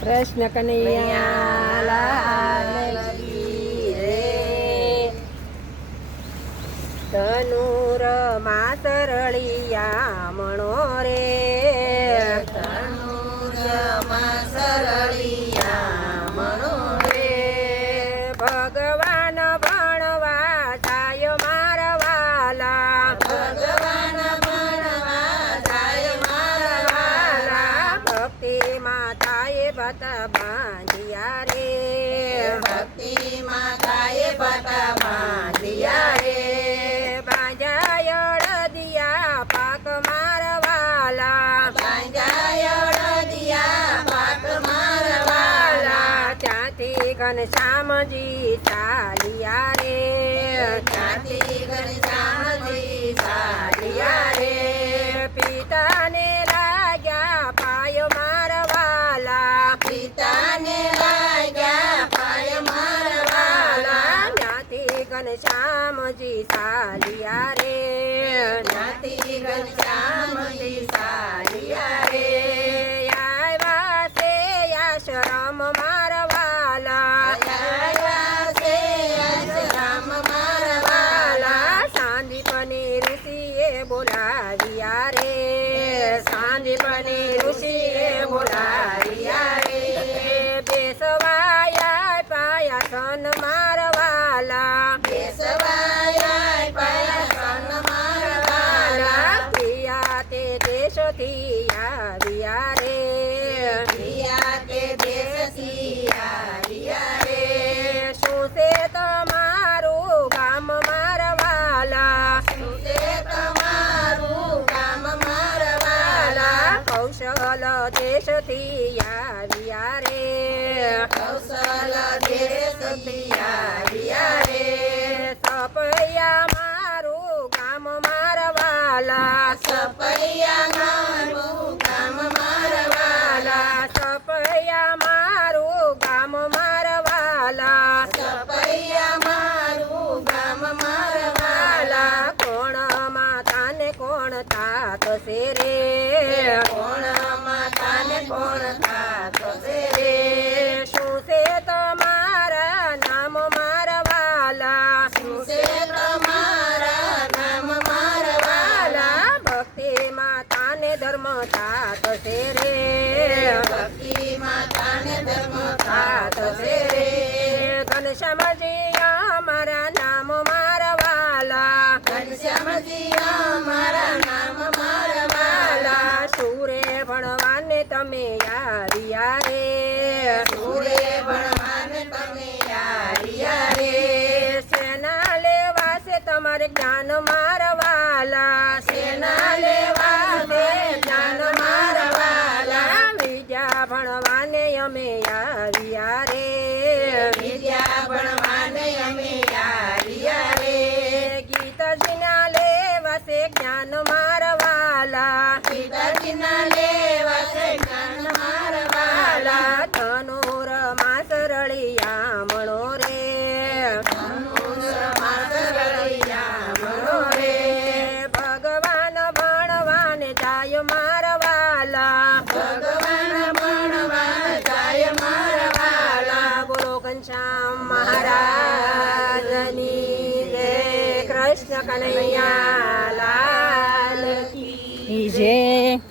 કૃષ્ણ કનૈયા ધનુર માતરળિયા મણો રે. બત બાંધિયા રે. ભક્તિ માતાએ પત બાંધિયા રે. બાંજાય અડદિયા પાક મારવાલા. બાંધાય અડદિયા પાક મારવાલા. ત્યાંથી ઘનશ્યામજી ચાલિયા ત્યાંથી ઘનશ્યામજી સાલિયા રે. નાતી ઘન શ્યામજી સાલિયા રે. કૌશલ દેશથી આવ્યા રે. કૌશલ દેશથી આવ્યા રે. સપૈયા મારું ગામ મારવાલા. સપૈયા મારું ગામ મારવાલા. સપૈયા મારું ગામ મારવાલા. સપૈયા મારું ગામ મારવાલા. કોણ માતા ને કોણ તાત છે તાત રે, ભક્તિ નામ મારવાલા. વાલા સુરે ભણવાને તમે આવ્યા રે. સુરે ભણવાને રે. સેના લેવાશે તમારે જ્ઞાન અમે આવ્યા રે. વિદ્યા ભણવાને અમે આવ્યા રે. ગીતજીના લેવા છે કૃષ્ણ કનૈયા લાલ જય